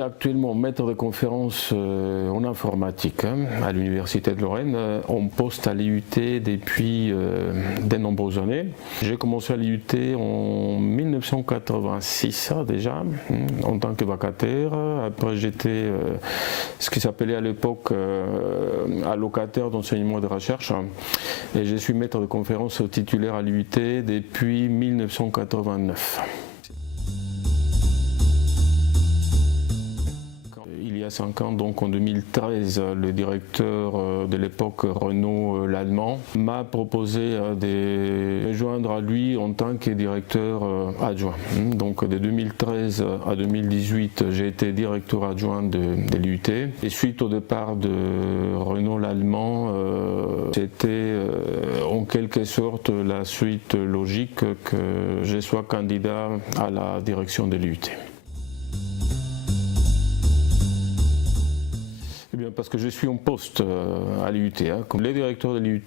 suis actuellement maître de conférence en informatique à l'Université de Lorraine, en poste à l'IUT depuis de nombreuses années. J'ai commencé à l'IUT en 1986 déjà, en tant que vacataire. Après j'étais ce qui s'appelait à l'époque allocataire d'enseignement et de recherche. Et je suis maître de conférence titulaire à l'IUT depuis 1989. Il y a 5 ans, donc en 2013, le directeur de l'époque, Renaud Lallemand, m'a proposé de me joindre à lui en tant que directeur adjoint. Donc de 2013 à 2018, j'ai été directeur adjoint de l'IUT. Et suite au départ de Renaud Lallemand, c'était en quelque sorte la suite logique que je sois candidat à la direction de l'IUT. Parce que je suis en poste à l'IUT. Comme le directeur de l'IUT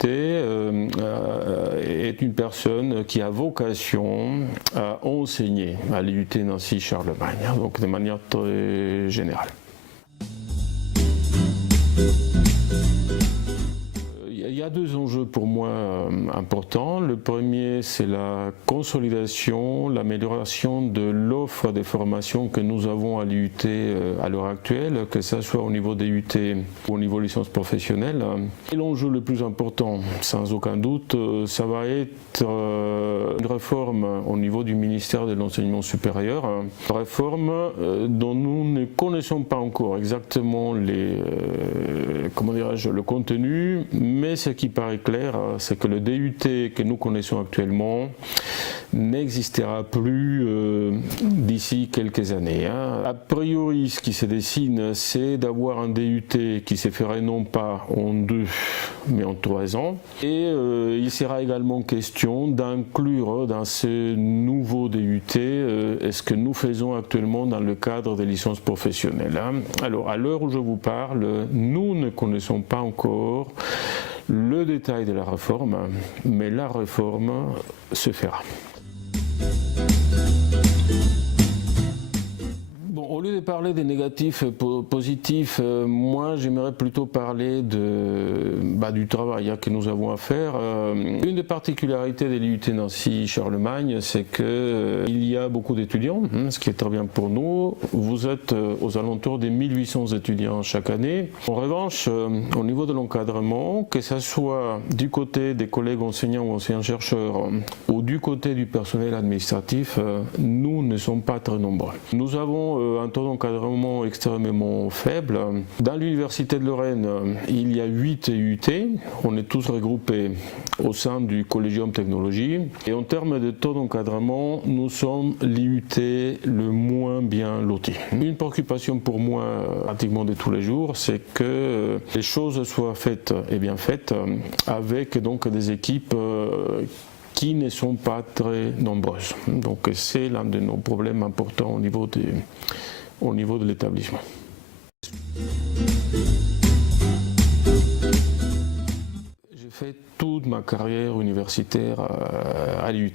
est une personne qui a vocation à enseigner à l'IUT Nancy Charlemagne, donc de manière très générale. Il y a 2 enjeux pour moi importants. Le premier, c'est la consolidation, l'amélioration de l'offre de formation que nous avons à l'IUT à l'heure actuelle, que ce soit au niveau des UT ou au niveau licence professionnelle. Et l'enjeu le plus important, sans aucun doute, ça va être une réforme au niveau du ministère de l'enseignement supérieur. Une réforme dont nous ne connaissons pas encore exactement le contenu, mais ce qui paraît clair, c'est que le DUT que nous connaissons actuellement n'existera plus d'ici quelques années. A priori, ce qui se dessine, c'est d'avoir un DUT qui se ferait non pas en 2, mais en 3 ans. Et il sera également question d'inclure dans ce nouveau DUT ce que nous faisons actuellement dans le cadre des licences professionnelles. Alors, à l'heure où je vous parle, nous ne connaissons pas encore le détail de la réforme, mais la réforme se fera. Au lieu de parler des négatifs positifs, moi j'aimerais plutôt parler du travail que nous avons à faire. Une des particularités de l'IUT Nancy Charlemagne, c'est qu'il y a beaucoup d'étudiants, ce qui est très bien pour nous. Vous êtes aux alentours des 1800 étudiants chaque année. En revanche, au niveau de l'encadrement, que ce soit du côté des collègues enseignants ou enseignants-chercheurs ou du côté du personnel administratif, nous ne sommes pas très nombreux. Nous avons un taux d'encadrement extrêmement faible. Dans l'Université de Lorraine, il y a 8 IUT. On est tous regroupés au sein du Collegium Technologie. Et en termes de taux d'encadrement, nous sommes l'IUT le moins bien loti. Une préoccupation pour moi, pratiquement de tous les jours, c'est que les choses soient faites et bien faites avec donc des équipes qui ne sont pas très nombreuses. Donc c'est l'un de nos problèmes importants au niveau de l'établissement. J'ai fait toute ma carrière universitaire à l'IUT.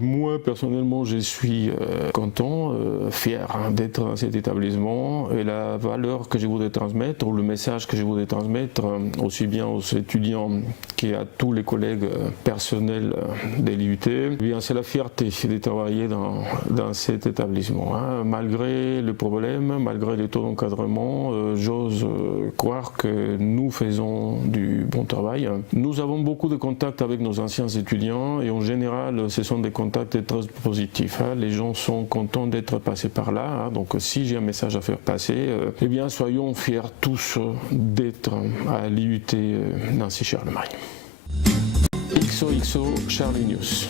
Moi, personnellement, je suis content, fier d'être dans cet établissement et la valeur que je voudrais transmettre, ou le message que je voudrais transmettre, aussi bien aux étudiants qu'à tous les collègues personnels de l'IUT, c'est la fierté de travailler dans cet établissement. Malgré le problème, malgré les taux d'encadrement, j'ose croire que nous faisons du bon travail. Nous avons beaucoup de contacts avec nos anciens étudiants et en général ce sont des contacts très positifs. Les gens sont contents d'être passés par là. Donc si j'ai un message à faire passer, eh bien soyons fiers tous d'être à l'IUT Nancy Charlemagne. XOXO Charlie News.